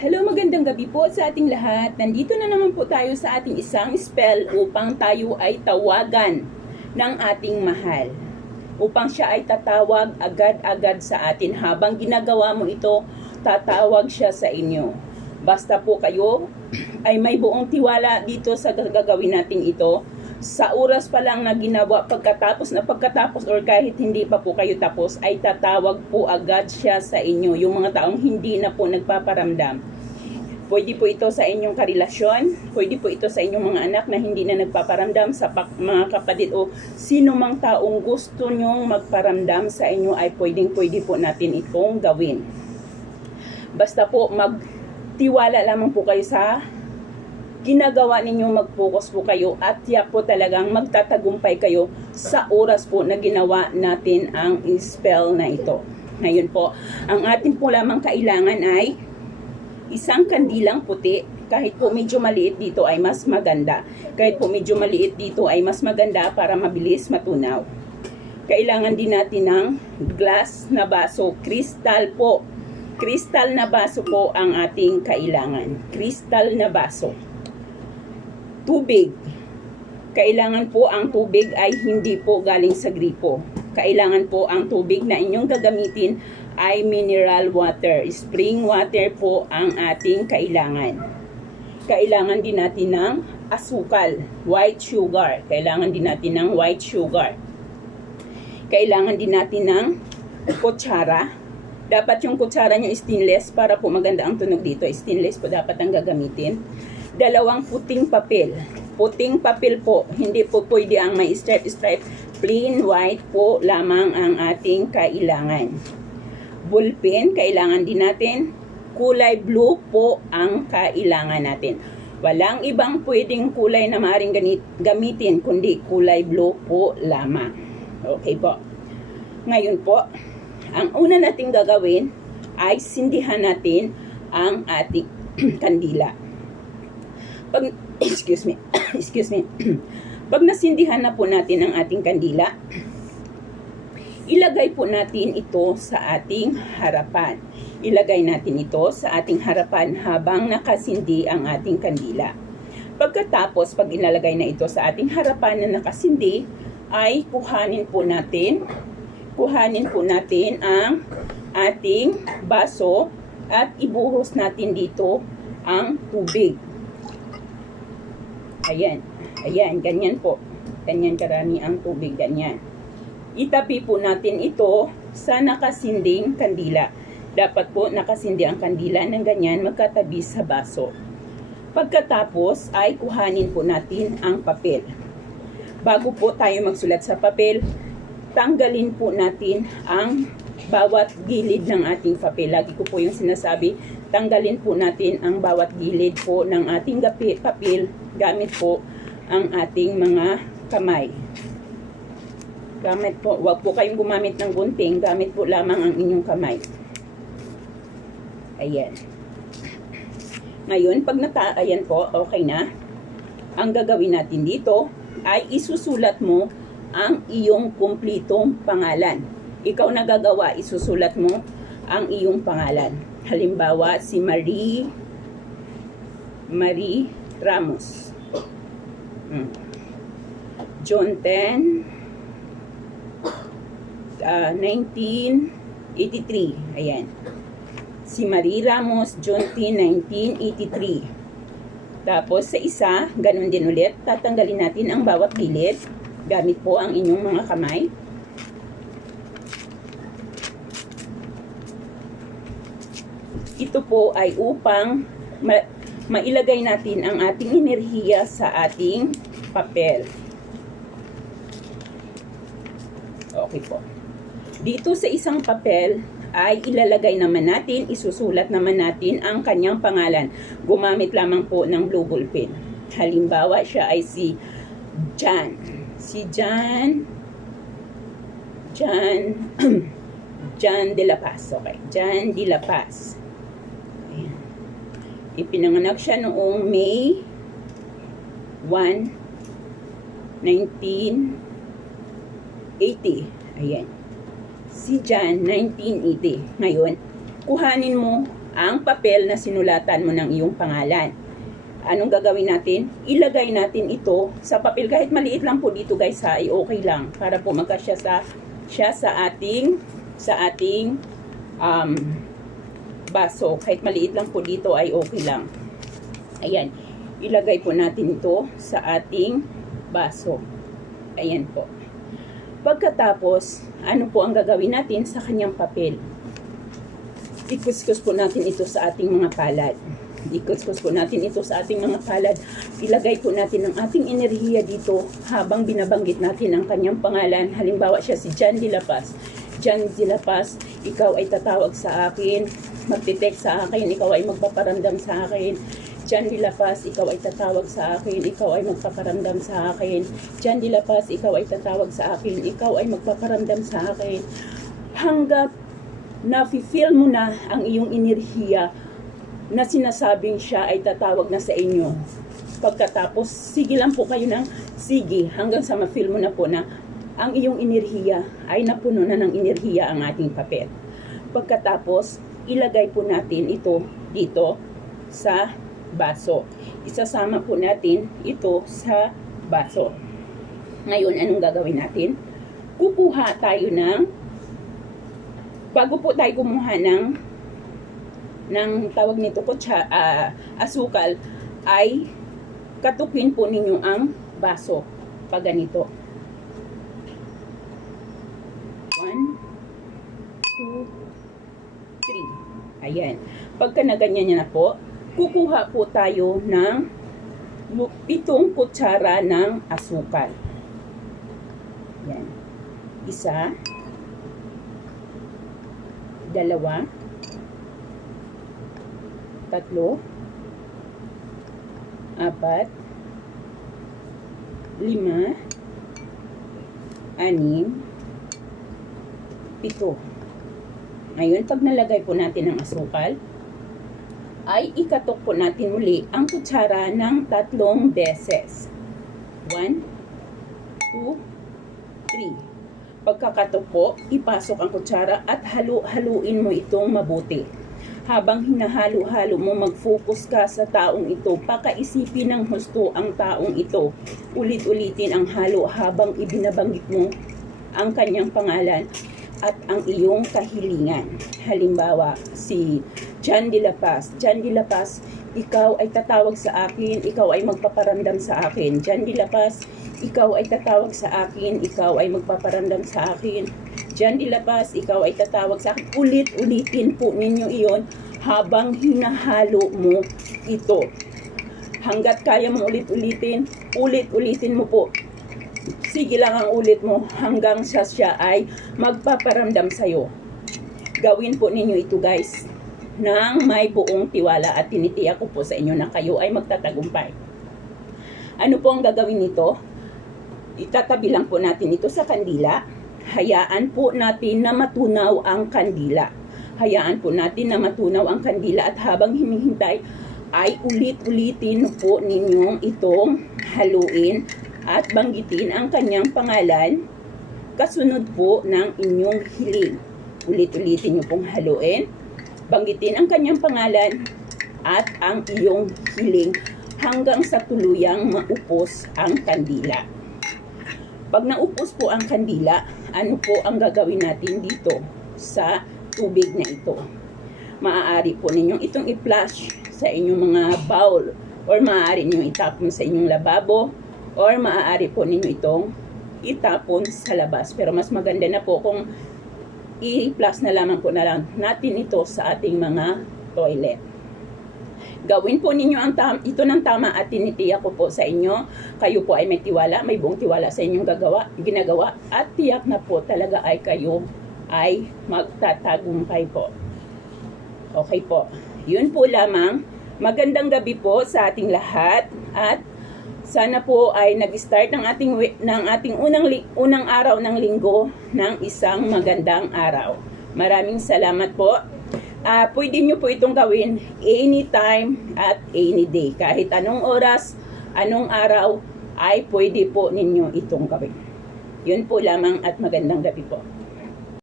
Hello, magandang gabi po sa ating lahat. Nandito na naman po tayo sa ating isang spell upang tayo ay tawagan ng ating mahal. Upang siya ay tatawag agad-agad sa atin. Habang ginagawa mo ito, tatawag siya sa inyo. Basta po kayo ay may buong tiwala dito sa gagawin natin ito. Sa oras pa lang na ginawa, pagkatapos na pagkatapos or kahit hindi pa po kayo tapos, ay tatawag po agad siya sa inyo. Yung mga taong hindi na po nagpaparamdam. Pwede po ito sa inyong karelasyon, pwede po ito sa inyong mga anak na hindi na nagpaparamdam sa mga kapatid o sino mang taong gusto nyong magparamdam sa inyo ay pwedeng pwede po natin itong gawin. Basta po magtiwala lamang po kayo sa ginagawa ninyo mag-focus po kayo at tiyak po talagang magtatagumpay kayo sa oras po na ginawa natin ang spell na ito. Ngayon po, ang atin po lamang kailangan ay isang kandilang puti. Kahit po medyo maliit dito ay mas maganda. Kahit po medyo maliit dito ay mas maganda para mabilis matunaw. Kailangan din natin ng glass na baso. Crystal po. Crystal na baso po ang ating kailangan. Crystal na baso tubig. Kailangan po ang tubig ay hindi po galing sa gripo. Kailangan po ang tubig na inyong gagamitin ay mineral water. Spring water po ang ating kailangan. Kailangan din natin ng asukal, white sugar. Kailangan din natin ng white sugar. Kailangan din natin ng kutsara. Dapat yung kutsara nyo stainless para po maganda ang tunog dito. Stainless po dapat ang gagamitin dalawang puting papel. Puting papel po, hindi po pwede ang may stripe-stripe. Plain white po lamang ang ating kailangan. Ballpen, kailangan din natin. Kulay blue po ang kailangan natin. Walang ibang pwedeng kulay na maaaring gamitin, kundi kulay blue po lamang. Okay po. Ngayon po, ang una nating gagawin ay sindihan natin ang ating kandila pag, excuse me, excuse me, pag nasindihan na po natin ang ating kandila, ilagay po natin ito sa ating harapan. Ilagay natin ito sa ating harapan habang nakasindi ang ating kandila. Pagkatapos, pag ilalagay na ito sa ating harapan na nakasindi, ay kuhanin po natin, kuhanin po natin ang ating baso at ibuhos natin dito ang tubig. Ayan. Ayan, ganyan po. Ganyan karami ang tubig, ganyan. Itapi po natin ito sa nakasinding kandila. Dapat po nakasindi ang kandila ng ganyan magkatabi sa baso. Pagkatapos ay kuhanin po natin ang papel. Bago po tayo magsulat sa papel, tanggalin po natin ang bawat gilid ng ating papel. Lagi ko po yung sinasabi, tanggalin po natin ang bawat gilid po ng ating papel gamit po ang ating mga kamay. Gamit po, wag po kayong gumamit ng gunting, gamit po lamang ang inyong kamay. Ayan. Ngayon, pag nata, ayan po, okay na. Ang gagawin natin dito ay isusulat mo ang iyong kumplitong pangalan. Ikaw na gagawa, isusulat mo ang iyong pangalan. Halimbawa, si Marie Marie Ramos. Hmm. John 10 uh, 1983. Ayan. Si Marie Ramos, John 10, 1983. Tapos sa isa, ganun din ulit, tatanggalin natin ang bawat gilid. Gamit po ang inyong mga kamay. Ito po ay upang mailagay natin ang ating enerhiya sa ating papel. Okay po. Dito sa isang papel ay ilalagay naman natin, isusulat naman natin ang kanyang pangalan. Gumamit lamang po ng blue ball pen. Halimbawa, siya ay si John. Si John John John de la Paz. Okay. John de la Paz. Ipinanganak siya noong May 1, 1980. Ayan. Si John, 1980. Ngayon, kuhanin mo ang papel na sinulatan mo ng iyong pangalan. Anong gagawin natin? Ilagay natin ito sa papel. Kahit maliit lang po dito guys ha, ay okay lang. Para po magkasya sa, siya sa ating, sa ating um, baso. Kahit maliit lang po dito ay okay lang. Ayan. Ilagay po natin ito sa ating baso. Ayan po. Pagkatapos, ano po ang gagawin natin sa kanyang papel? Ikuskus po natin ito sa ating mga palad. Ikuskus po natin ito sa ating mga palad. Ilagay po natin ang ating enerhiya dito habang binabanggit natin ang kanyang pangalan. Halimbawa siya si John de la Paz. John de la Paz, ikaw ay tatawag sa akin, magtitext sa akin, ikaw ay magpaparamdam sa akin. La Paz, ikaw ay tatawag sa akin, ikaw ay magpaparamdam sa akin. La Paz, ikaw ay tatawag sa akin, ikaw ay magpaparamdam sa akin. Hanggat na-feel mo na ang iyong enerhiya na sinasabing siya ay tatawag na sa inyo. Pagkatapos, sige lang po kayo ng sige hanggang sa ma-feel mo na po na ang iyong enerhiya ay napuno na ng enerhiya ang ating papel. Pagkatapos, ilagay po natin ito dito sa baso. Isasama po natin ito sa baso. Ngayon, anong gagawin natin? Kukuha tayo ng bago po tayo kumuha ng ng tawag nito kutsa, ah, asukal ay katukin po ninyo ang baso pag ganito. Ayan. Pagka na ganyan na po, kukuha po tayo ng pitong kutsara ng asukal. Yan. Isa, dalawa, tatlo, apat, lima, anim, pito. Ngayon, pag nalagay po natin ang asukal, ay ikatok po natin muli ang kutsara ng tatlong beses. One, two, three. Pagkakatok po, ipasok ang kutsara at halu-haluin mo itong mabuti habang hinahalo-halo mo, mag-focus ka sa taong ito. Pakaisipin ng husto ang taong ito. Ulit-ulitin ang halo habang ibinabanggit mo ang kanyang pangalan at ang iyong kahilingan. Halimbawa, si John de la Paz. John de la Paz, ikaw ay tatawag sa akin, ikaw ay magpaparamdam sa akin. John de la Paz, ikaw ay tatawag sa akin, ikaw ay magpaparamdam sa akin. John de la Paz, ikaw ay tatawag sa akin. Ulit-ulitin po ninyo iyon habang hinahalo mo ito. Hanggat kaya mong ulit-ulitin, ulit-ulitin mo po. Sige lang ang ulit mo hanggang sa siya ay magpaparamdam sa'yo. Gawin po ninyo ito guys nang may buong tiwala at tinitiyak ko po sa inyo na kayo ay magtatagumpay. Ano po ang gagawin nito? Itatabi lang po natin ito sa kandila. Hayaan po natin na matunaw ang kandila. Hayaan po natin na matunaw ang kandila at habang hinihintay ay ulit-ulitin po ninyong itong haluin at banggitin ang kanyang pangalan kasunod po ng inyong hiling. Ulit-ulitin nyo pong haluin, banggitin ang kanyang pangalan at ang iyong hiling hanggang sa tuluyang maupos ang kandila. Pag naupos po ang kandila, ano po ang gagawin natin dito sa tubig na ito? Maaari po ninyong itong i-flush sa inyong mga bowl or maaari ninyong itapon sa inyong lababo or maaari po ninyo itong itapon sa labas. Pero mas maganda na po kung i-plus na lamang po na lang natin ito sa ating mga toilet. Gawin po ninyo ang tam ito ng tama at tinitiyak ko po sa inyo. Kayo po ay may tiwala, may buong tiwala sa inyong gagawa, ginagawa at tiyak na po talaga ay kayo ay magtatagumpay po. Okay po. Yun po lamang. Magandang gabi po sa ating lahat at sana po ay nag-start ng ating ng ating unang unang araw ng linggo ng isang magandang araw. Maraming salamat po. Uh, pwede nyo po itong gawin anytime at any day. Kahit anong oras, anong araw, ay pwede po ninyo itong gawin. Yun po lamang at magandang gabi po.